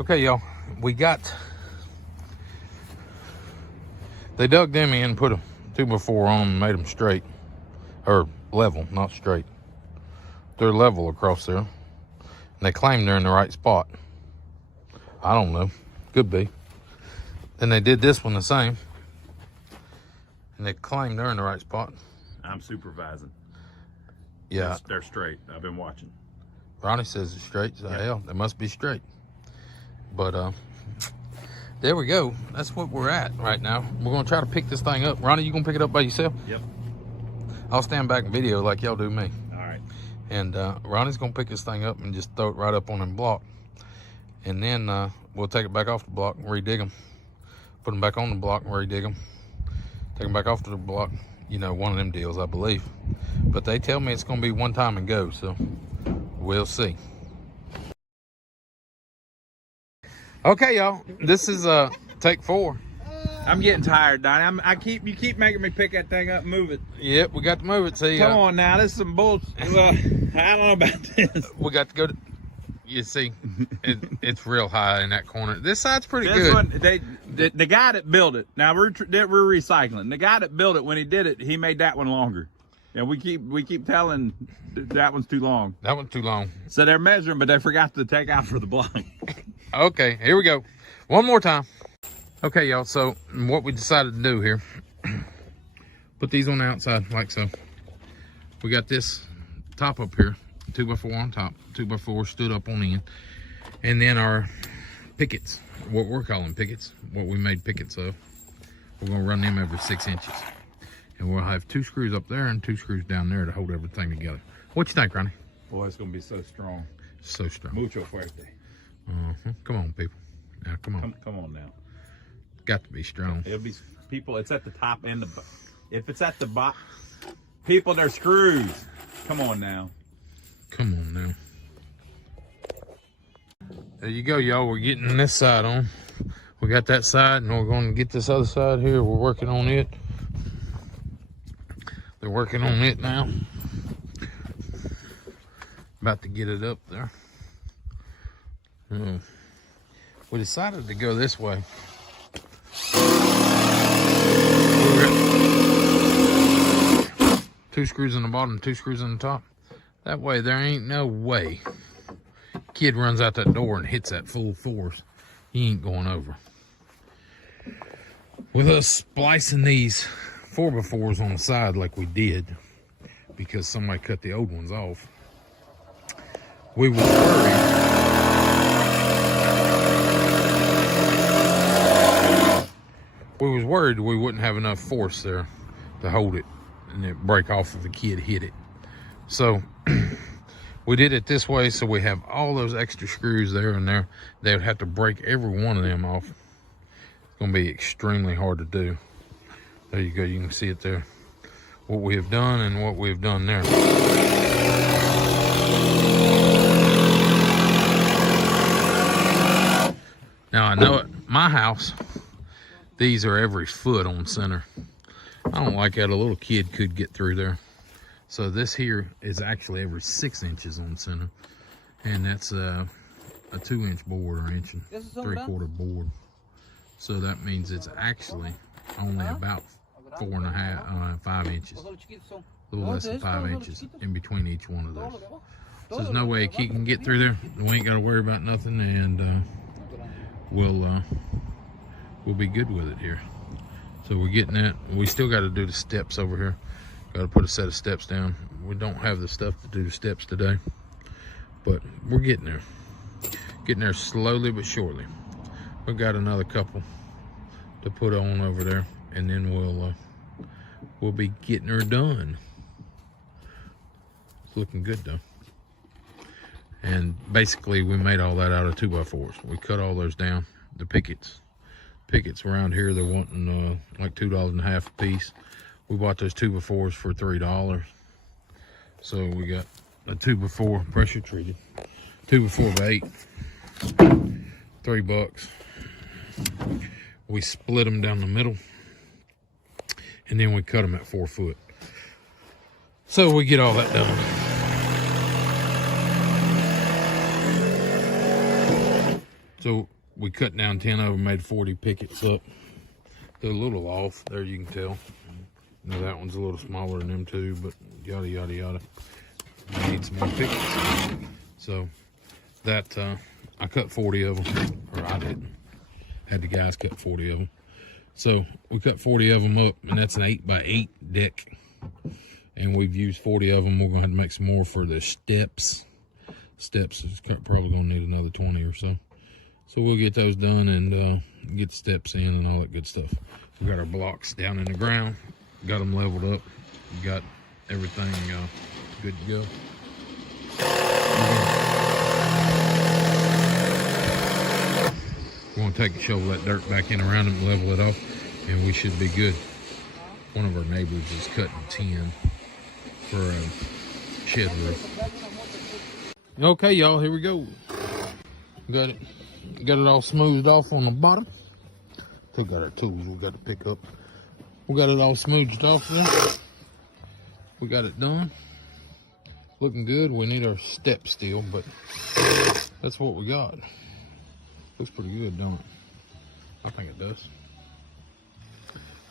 Okay, y'all, they dug them in, put a 2x4 on them, and made them straight, or level, not straight. They're level across there, and they claim they're in the right spot. I don't know, could be. Then they did this one the same, and they claim they're in the right spot. I'm supervising. Yeah, they're straight. I've been watching. Ronnie says it's straight, so hell, they must be straight. But there we go. That's what we're at right now. We're gonna try to pick this thing up. Ronnie, you gonna pick it up by yourself? Yep. I'll stand back and video like y'all do me. All right. And Ronnie's gonna pick this thing up and just throw it right up on them block. And then we'll take it back off the block and redig them. Put them back on the block and redig them. Take them back off to the block. You know, one of them deals, I believe. But they tell me it's gonna be one time and go, so we'll see. Okay, y'all, this is take 4. I'm getting tired, Donnie. You keep making me pick that thing up and move it. Yep, we got to move it. See, come on now, this is some bullshit. Well, I don't know about this. We got to go to. You see, it's real high in that corner. This side's pretty this good. One, the guy that built it. Now we're recycling. The guy that built it, when he did it, he made that one longer. And we keep telling that one's too long. That one's too long. So they're measuring, but they forgot to take out for the block. Okay, here we go. One more time. Okay, y'all, so what we decided to do here, put these on the outside like so. We got this top up here, 2x4 on top, 2x4 stood up on the end. And then our pickets, what we're calling pickets, what we made pickets of, we're gonna run them every 6 inches. And we'll have 2 screws up there and 2 screws down there to hold everything together. What you think, Ronnie? Boy, it's gonna be so strong. So strong. Mucho fuerte. Come on, people. Now, come on. Come on now. Got to be strong. It'll be, people, it's at the top and the, if it's at the bottom, people, they're screws. Come on now. Come on now. There you go, y'all. We're getting this side on. We got that side, and we're going to get this other side here. We're working on it. They're working on it now. About to get it up there. We decided to go this way. 2 screws in the bottom, 2 screws in the top. That way there ain't no way kid runs out that door and hits that full force. He ain't going over. With us splicing these 4x4s on the side like we did, because somebody cut the old ones off, we were worried. We was worried we wouldn't have enough force there to hold it and it break off if a kid hit it. So we did it this way, so we have all those extra screws there and there. They would have to break every one of them off. It's gonna be extremely hard to do. There you go, you can see it there. What we have done and what we have done there. Now I know at my house, these are every foot on center. I don't like that. A little kid could get through there. So this here is actually every 6 inches on center. And that's a 2-inch board or 1 3/4 board. So that means it's actually only about 5 inches. A little less than 5 inches in between each one of those. So there's no way a kid can get through there. We ain't got to worry about nothing, and we'll be good with it here. So we're getting that. We still got to do the steps over here. Got to put a set of steps down. We don't have the stuff to do the steps today, but we're getting there. Getting there slowly but surely. We've got another couple to put on over there, and then we'll be getting her done. It's looking good though. And basically we made all that out of 2x4s. We cut all those down. The pickets around here, they're wanting like $2.50 a piece. We bought those 2x4s for $3. So we got a 2x4 pressure treated, 2x4 of 8, $3. We split them down the middle, and then we cut them at 4 foot. So we get all that done. So we cut down 10 of them, made 40 pickets up. They're a little off there, you can tell. You know, that one's a little smaller than them two, but yada, yada, yada. We need some more pickets. So that, I cut 40 of them, or I didn't. Had the guys cut 40 of them. So we cut 40 of them up, and that's an 8x8 deck. And we've used 40 of them. We're gonna have to make some more for the steps. Steps is probably gonna need another 20 or so. So we'll get those done and get the steps in and all that good stuff. We got our blocks down in the ground, got them leveled up, got everything good to go. We're gonna take and shovel that dirt back in around them, level it off, and we should be good. One of our neighbors is cutting 10 for a shed roof. Okay, y'all, here we go. Got it all smoothed off on the bottom. We got our tools we got to pick up. We got it all smoothed off there. We got it done. Looking good. We need our steps still, but that's what we got. Looks pretty good, don't it? I think it does.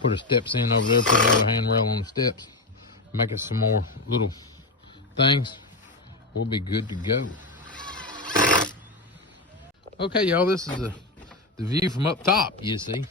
Put our steps in over there, put another handrail on the steps, make us some more little things. We'll be good to go. Okay, y'all, this is the view from up top, you see.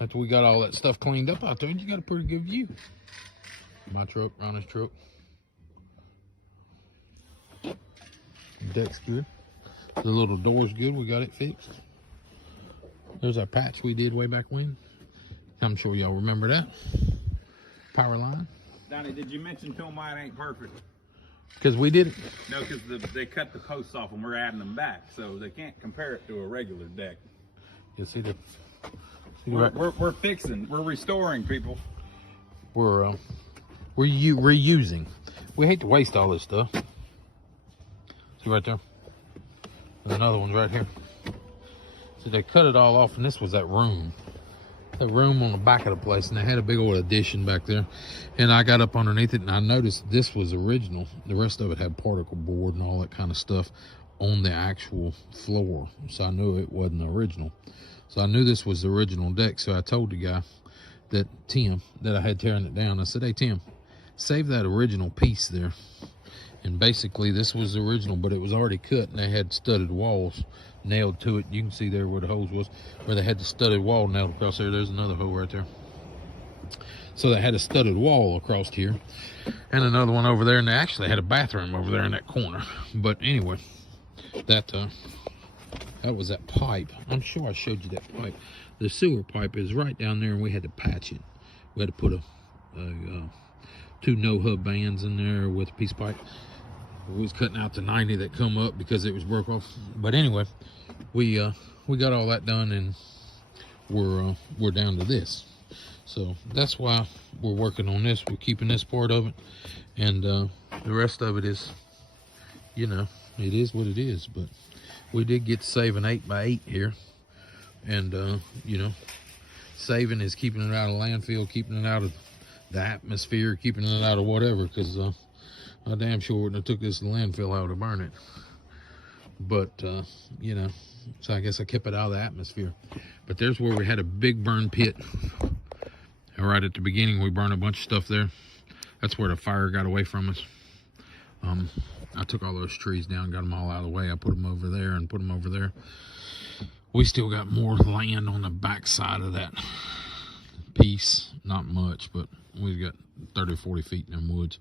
After we got all that stuff cleaned up out there, you got a pretty good view. My truck, Ronnie's truck. Deck's good. The little door's good, we got it fixed. There's our patch we did way back when. I'm sure y'all remember that. Power line. Donnie, did you mention to them why it ain't perfect? Because we did it. No, because they cut the posts off and we're adding them back, so they can't compare it to a regular deck. You see the... We're fixing, we're restoring, people. We're reusing. We hate to waste all this stuff. See right there? There's another one right here. So they cut it all off, and this was that room. That room on the back of the place, and they had a big old addition back there. And I got up underneath it, and I noticed this was original. The rest of it had particle board and all that kind of stuff on the actual floor. So I knew it wasn't original. So I knew this was the original deck. So I told the guy, Tim, that I had tearing it down. I said, hey, Tim, save that original piece there. And basically this was the original, but it was already cut, and they had studded walls nailed to it. You can see there where the hose was, where they had the studded wall nailed across there. There's another hole right there. So they had a studded wall across here, and another one over there, and they actually had a bathroom over there in that corner. But anyway, that was that pipe. I'm sure I showed you that pipe. The sewer pipe is right down there, and we had to patch it. We had to put two no-hub bands in there with a piece of pipe. We was cutting out the 90 that come up because it was broke off. But anyway, we got all that done, and we're down to this. So that's why we're working on this. We're keeping this part of it, and the rest of it is, you know, it is what it is. But we did get to save an 8x8 here, and you know, saving is keeping it out of landfill, keeping it out of the atmosphere, keeping it out of whatever, because I damn sure wouldn't have took this to the landfill out to burn it. But you know, so I guess I kept it out of the atmosphere. But there's where we had a big burn pit. Right at the beginning, we burned a bunch of stuff there. That's where the fire got away from us. I took all those trees down, got them all out of the way. I put them over there and put them over there. We still got more land on the back side of that piece. Not much, but we've got 30 or 40 feet in them woods.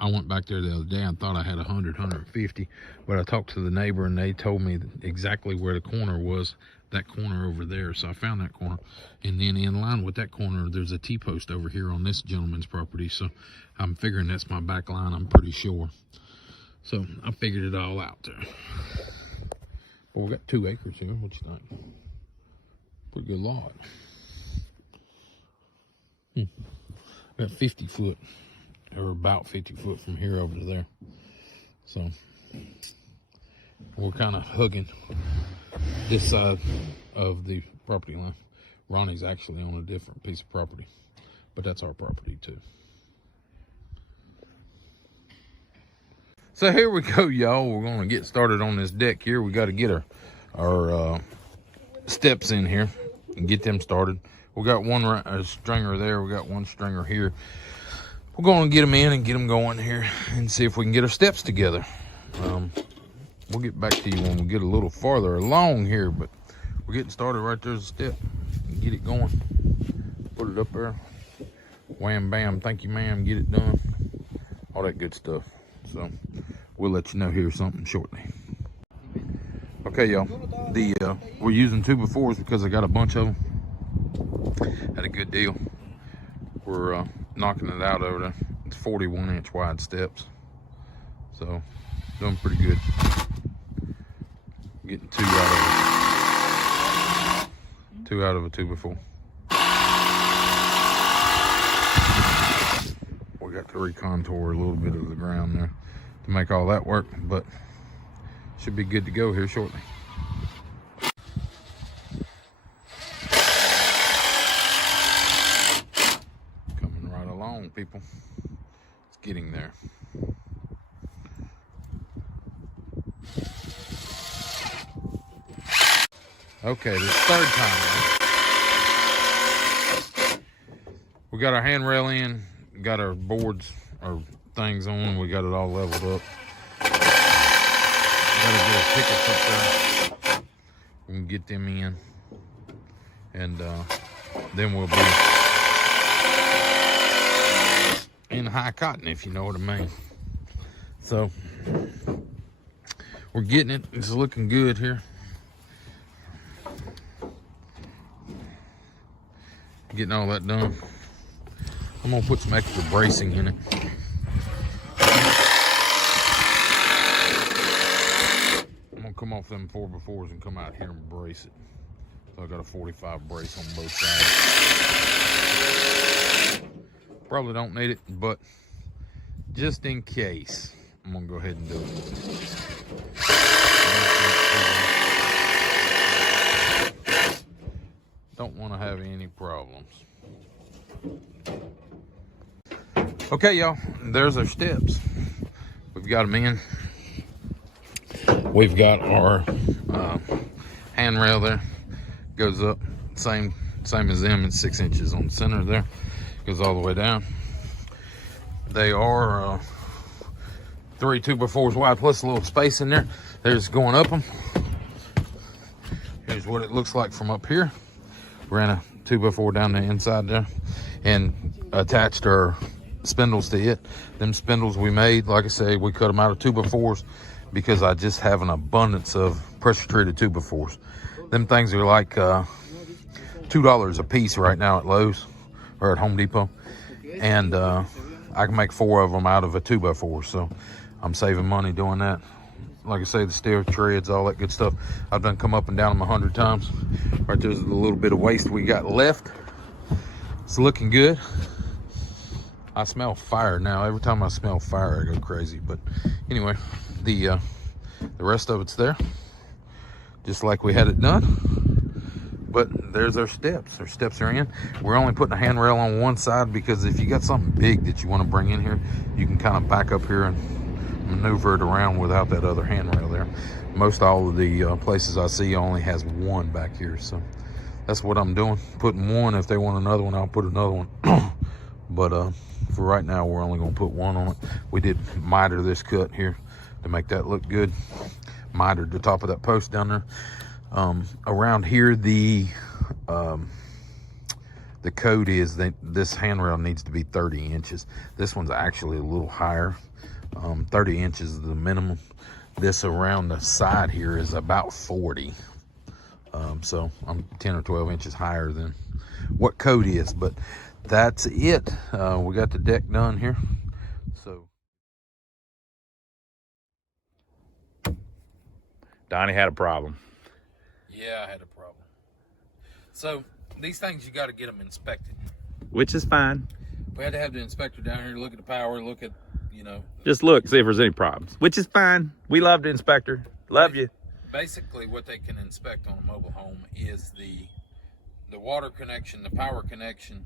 I went back there the other day and thought I had 100, 150, but I talked to the neighbor, and they told me exactly where the corner was, that corner over there. So I found that corner, and then in line with that corner, there's a T-post over here on this gentleman's property. So I'm figuring that's my back line, I'm pretty sure. So I figured it all out there. Well, we got 2 acres here. What you think? Pretty good lot. Got 50 foot, or about 50 foot from here over to there. So we're kind of hugging this side of the property line. Ronnie's actually on a different piece of property, but that's our property too. So here we go, y'all. We're going to get started on this deck here. We got to get our our steps in here and get them started. We got one stringer there. We got one stringer here. We're going to get them in and get them going here and see if we can get our steps together. We'll get back to you when we get a little farther along here, but we're getting started. Right there's a step. Get it going. Put it up there. Wham, bam, thank you, ma'am. Get it done. All that good stuff. So we'll let you know here something shortly. Okay, y'all. We're using 2x4s because I got a bunch of them. Had a good deal. We're knocking it out over there. It's 41-inch wide steps. So doing pretty good. Getting two out of a 2x4. We got to recontour a little bit of the ground there to make all that work, but should be good to go here shortly. Coming right along, people. It's getting there. Okay, this third time. We got our handrail in, got our boards or things on, we got it all leveled up. Gotta get our pickets up there. We can get them in, and then we'll be in high cotton, if you know what I mean. So we're getting it. It's looking good here. Getting all that done. I'm gonna put some extra bracing in it. I'm gonna come off them 4x4s and come out here and brace it. So I got a 45 brace on both sides. Probably don't need it, but just in case, I'm gonna go ahead and do it. Don't want to have any problems. Okay, y'all, there's our steps. We've got them in. We've got our handrail there. Goes up, same as them. It's 6 inches on the center there. Goes all the way down. They are 3 2x4s wide plus a little space in there. There's going up them. Here's what it looks like from up here. Ran a 2x4 down the inside there and attached our spindles to it. Them spindles we made, like I say, we cut them out of 2x4s because I just have an abundance of pressure treated 2x4s. Them things are like $2 a piece right now at Lowe's or at Home Depot, and I can make 4 of them out of a 2x4, so I'm saving money doing that. Like I say, the steel treads, all that good stuff. I've done come up and down them 100 times. Right there's a little bit of waste we got left. It's looking good. I smell fire now. Every time I smell fire, I go crazy. But anyway, the rest of it's there, just like we had it done. But there's our steps. Our steps are in. We're only putting a handrail on one side because if you got something big that you want to bring in here, you can kind of back up here and maneuver it around without that other handrail there. Most all of the places I see only has one back here, so that's what I'm doing. Putting one. If they want another one, I'll put another one. But for right now, we're only going to put one on it. We did miter this cut here to make that look good. Mitered the top of that post down there. Around here, the code is that this handrail needs to be 30 inches. This one's actually a little higher. 30 inches is the minimum. This around the side here is about 40. So I'm 10 or 12 inches higher than what code is, but that's it. We got the deck done here. So Donnie had a problem. yeah, I had a problem. So these things, you got to get them inspected. Which is fine. We had to have the inspector down here, look at the power, look at, you know. Just look, see if there's any problems. Which is fine. We love the inspector. Love you. Basically, what they can inspect on a mobile home is the water connection, the power connection,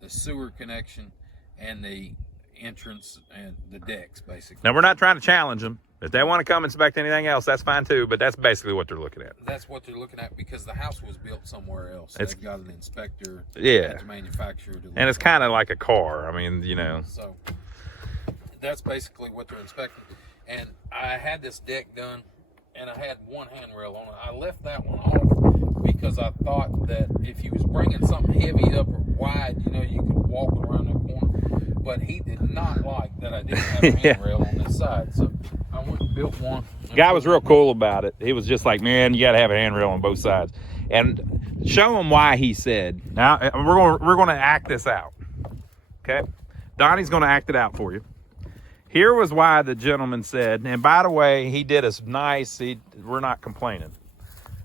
the sewer connection, and the entrance and the decks, basically. Now, we're not trying to challenge them. If they want to come inspect anything else, that's fine too, but that's basically what they're looking at. That's what they're looking at because the house was built somewhere else. It's- They've got an inspector Yeah. at the manufacturer. And it's kind of like a car. I mean, you know. So that's basically what they're inspecting. And I had this deck done, and I had one handrail on it. I left that one off because I thought that if he was bringing something heavy up or wide, you know, you could walk around that corner. But he did not like that I didn't have a handrail on this side. So I went and built one. Guy was real cool about it. He was just like, man, you got to have a handrail on both sides. And show him why he said. Now, we're going to act this out. Okay? Donnie's going to act it out for you. Here was why the gentleman said, and by the way, he did us nice. We're not complaining.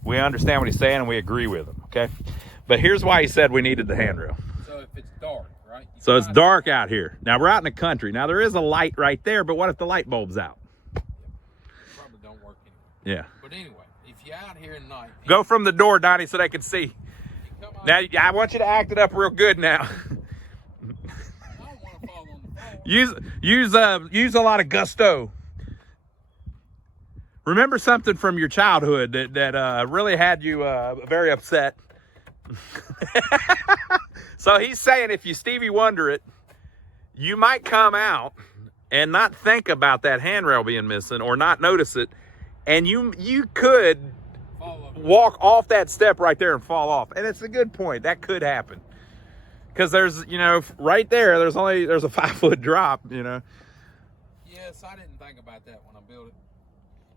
We understand what he's saying, and we agree with him, okay? But here's why he said we needed the handrail. So if it's dark, right? So it's dark out here. Now, we're out in the country. Now, there is a light right there, but what if the light bulb's out? Probably don't work anyway. Yeah. But anyway, if you're out here at night. Go from the door, Donnie, so they can see. Now, I want you to act it up real good now. Use a lot of gusto. Remember something from your childhood that really had you very upset. So he's saying if you Stevie Wonder it, you might come out and not think about that handrail being missing or not notice it, and you could walk off that step right there and fall off. And it's a good point. That could happen. Because there's, you know, right there, there's a 5-foot drop, you know. Yes, I didn't think about that when I built it.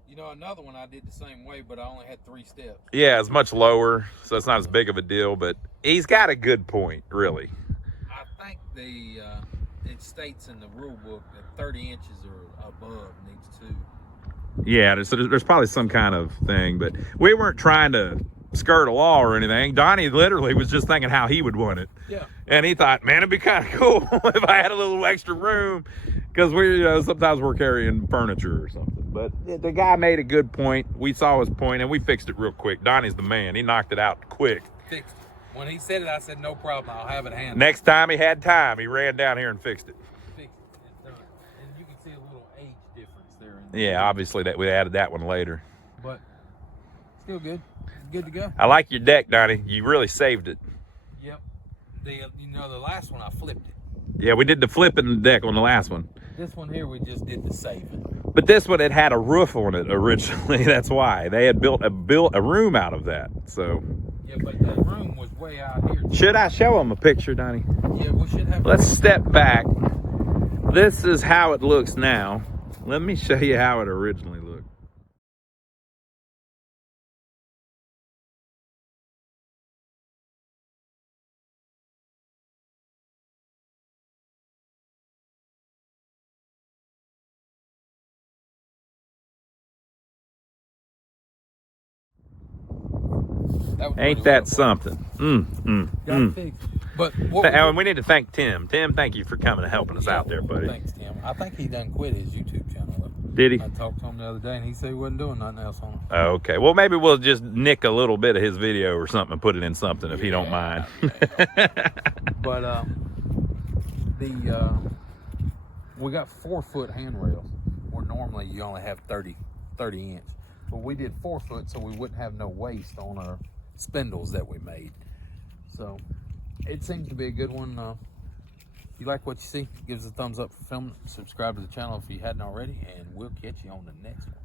You know, another one I did the same way, but I only had 3 steps. Yeah, it's much lower, so it's not as big of a deal, but he's got a good point, really. I think it states in the rule book that 30 inches or above needs 2. Yeah, there's probably some kind of thing, but we weren't trying to skirt a law or anything. Donnie literally was just thinking how he would want it. Yeah. And he thought, man, it'd be kind of cool if I had a little extra room, because sometimes we're carrying furniture or something. But the guy made a good point. We saw his point, and we fixed it real quick. Donnie's the man. He knocked it out quick. Fixed it. When he said it, I said, no problem. I'll have it handled. Next time he had time, he ran down here and fixed it. Fixed it. It's done. And you can see a little age difference there. Yeah, obviously that we added that one later. But still good. Good to go. I like your deck, Donnie. You really saved it. Yep. The last one I flipped it. Yeah, we did the flipping the deck on the last one. This one here we just did the saving. But this one, it had a roof on it originally. That's why they had built a room out of that. So. Yeah, but the room was way out here. Should I show them a picture, Donnie? Yeah, we should have. Let's step back. This is how it looks now. Let me show you how it originally looked. Ain't that something? Got fixed. But And we need to thank Tim. Tim, thank you for coming and helping us out there, buddy. Thanks, Tim. I think he done quit his YouTube channel. Did he? I talked to him the other day, and he said he wasn't doing nothing else on it. Okay. Well, maybe we'll just nick a little bit of his video or something and put it in something if he don't mind. But we got 4-foot handrails, where normally you only have 30 inch. But we did 4 foot so we wouldn't have no waste on our spindles that we made. So it seems to be a good one. If you like what you see, give us a thumbs up for filming. Subscribe to the channel if you hadn't already, and we'll catch you on the next one.